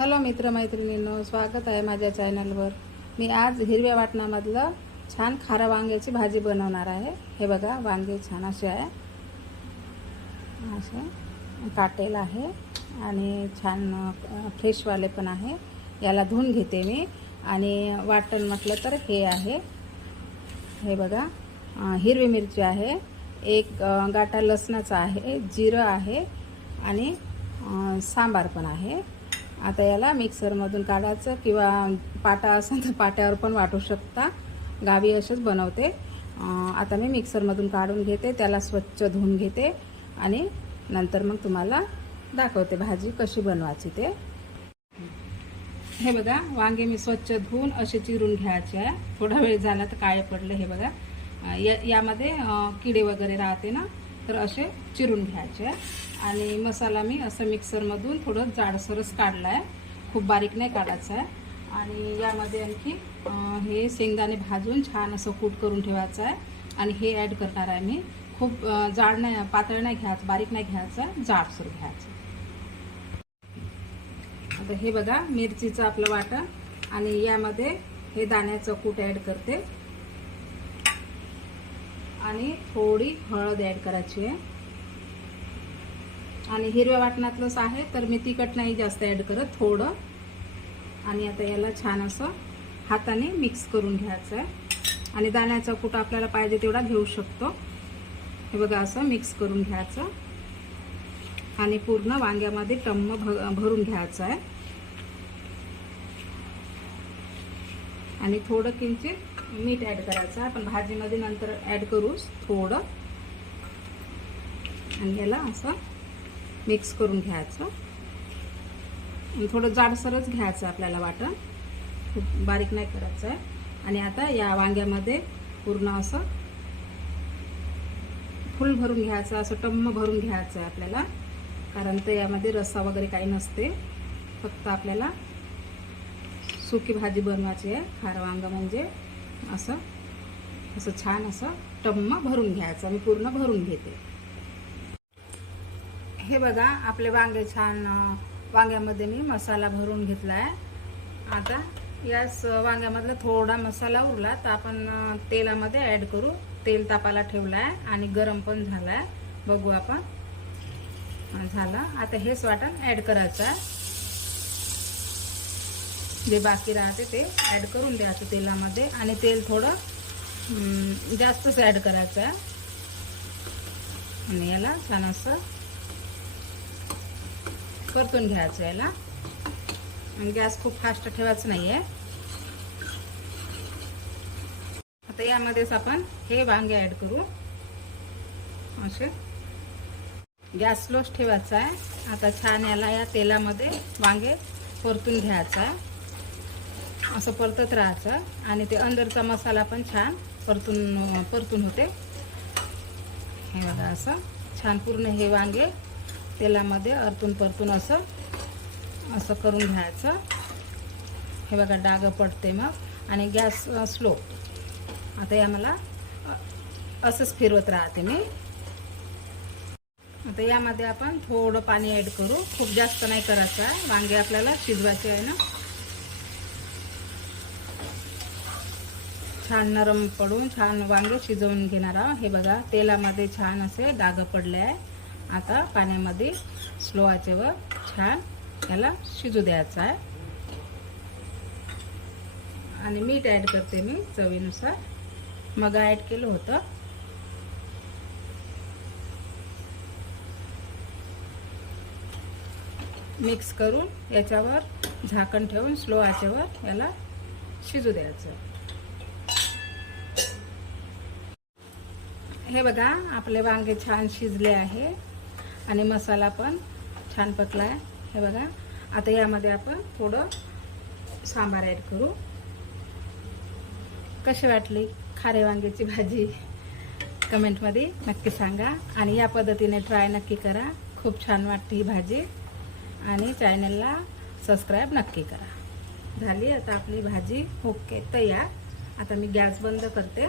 Hello मित्रमैत्रिणींनो स्वागत आहे माझ्या चॅनलवर. मी आज हिरव्या वाटणामधलं छान खारा वांग्याची भाजी बनवणार आहे. हे बघा वांगे छान असे आहे. असे काटेल आहे आणि छान फ्रेशवाले पण आहे. याला धुवून घेते मी आणि वाटण म्हटलं तर हे आहे. हे बघा हिरवी मिरची आहे. एक गाठा लसणाचा आहे जिरं आहे आणि सांबार पण आहे. आता याला मिक्सरमधून काढायचं किंवा पाटा असेल तर पाट्यावर पण वाटू शकता. गावी असेच बनवते. आता मी मिक्सरमधून काढून घेते त्याला स्वच्छ धुवून घेते आणि नंतर मग तुम्हाला दाखवते भाजी कशी बनवायची ते. हे बघा वांगे मी स्वच्छ धुवून असे चिरून घ्यायचे आहे. थोडा वेळ झाला तर काळे पडले हे बघा. या यामध्ये किडे वगैरे राहते ना तर असे चिरून घ्यायचे. आणि मसाला मी असं मिक्सरमधून थोडं जाडसरच काढला आहे खूप बारीक नाही काढायचं आहे. आणि यामध्ये आणखी हे शेंगदाणे भाजून छान असं कूट करून ठेवायचं आहे. आणि हे ॲड करणार आहे मी. खूप जाड नाही पातळ नाही घ्यायचं बारीक नाही घ्यायचं जाडसर घ्यायचं. आता हे बघा मिरचीचं आपलं वाटण. आणि यामध्ये हे दाण्याचं कूट ॲड करते. आणि थोडी हळद ॲड करायची आहे. आणि हिरव्या वाटणातलंच आहे तर मी तिखट नाही जास्त ॲड करत थोडं. आणि आता याला छान असं हाताने मिक्स करून घ्यायचं आहे. आणि दाण्याचा कुठं आपल्याला पाहिजे तेवढा घेऊ शकतो. हे बघा असं मिक्स करून घ्यायचं. आणि पूर्ण वांग्यामध्ये टम्म भ भरून घ्यायचं आहे. आणि थोडं किंचित मीठ ॲड करायचं. आहे आपण भाजीमध्ये नंतर ॲड करूच थोडं. आणि याला असं मिक्स करून घ्यायचं. आणि थोडं जाडसरच घ्यायचं आपल्याला वाटण. खूप बारीक नाही करायचं आहे आणि आता या वांग्यामध्ये पूर्ण असं फुल भरून घ्यायचं असं टम्म भरून घ्यायचं आहे आपल्याला. कारण ते यामध्ये रस्सा वगैरे काही नसते. फक्त आपल्याला सुकी भाजी बनवायची आहे. खारं वांग म्हणजे असं असं छान असं टम्म भरून घ्यायचं. मी पूर्ण भरून घेते. हे बघा आपले वांगे छान वांग्यामध्ये मी मसाला भरून घेतला आहे आता याच वांग्यामधला थोडा मसाला उरला तर आपण तेलामध्ये ॲड करू. तेल तापाला ठेवला आहे आणि गरम पण झाला आहे बघू आपण. झालं. आता हेच वाटण ॲड करायचं आहे. जे बाकी राहते ते ॲड करून द्यायचं तेलामध्ये. आणि तेल थोडं जास्तच ॲड करायचं आहे. आणि याला छान असं परतून घ्यायचं याला. आणि गॅस खूप फास्ट ठेवायचं नाही आहे आता यामध्येच आपण हे वांगे ॲड करू. असे. गॅस स्लोच ठेवायचा आहे. आता छान याला या तेलामध्ये वांगे परतून घ्यायचा आहे. असं परतत राहायचं. आणि ते अंदरचा मसाला पण छान परतून परतून होते. हे बघा असं. छान पूर्ण हे वांगे तेलामध्ये अरतून परतून असं असं करून घ्यायचं. हे बघा डाग पडते मग. आणि गॅस स्लो. आता या मला असंच फिरवत राहते मी. आता यामध्ये आपण थोडं पाणी ॲड करू. खूप जास्त नाही करायचं. आहे वांगे आपल्याला शिजवायचे आहे ना. छान नरम पडून छान वांगे शिजवून घेणार आहोत. हे बघा तेलामध्ये छान असे डाग पडले आहे. आता पाण्यामध्ये स्लो आचेवर छान याला शिजू द्यायचं आहे. आणि मीठ ॲड करते मी चवीनुसार. मग ॲड केलं होतं. मिक्स करून याच्यावर झाकण ठेवून स्लो आचेवर याला शिजू द्यायचं. हे बघा आपले वांगे छान शिजले आहे. आणि मसाला पण छान पकला आहे हे बघा आता यामध्ये आपण थोडं सांबार ॲड करू. कशी वाटली खारे वांग्याची भाजी? कमेंटमध्ये नक्की सांगा. आणि या पद्धतीने ट्राय नक्की करा. खूप छान वाटते ही भाजी. आणि चॅनलला सबस्क्राईब नक्की करा. झाली आता आपली भाजी. ओके तयार. आता मी गॅस बंद करते.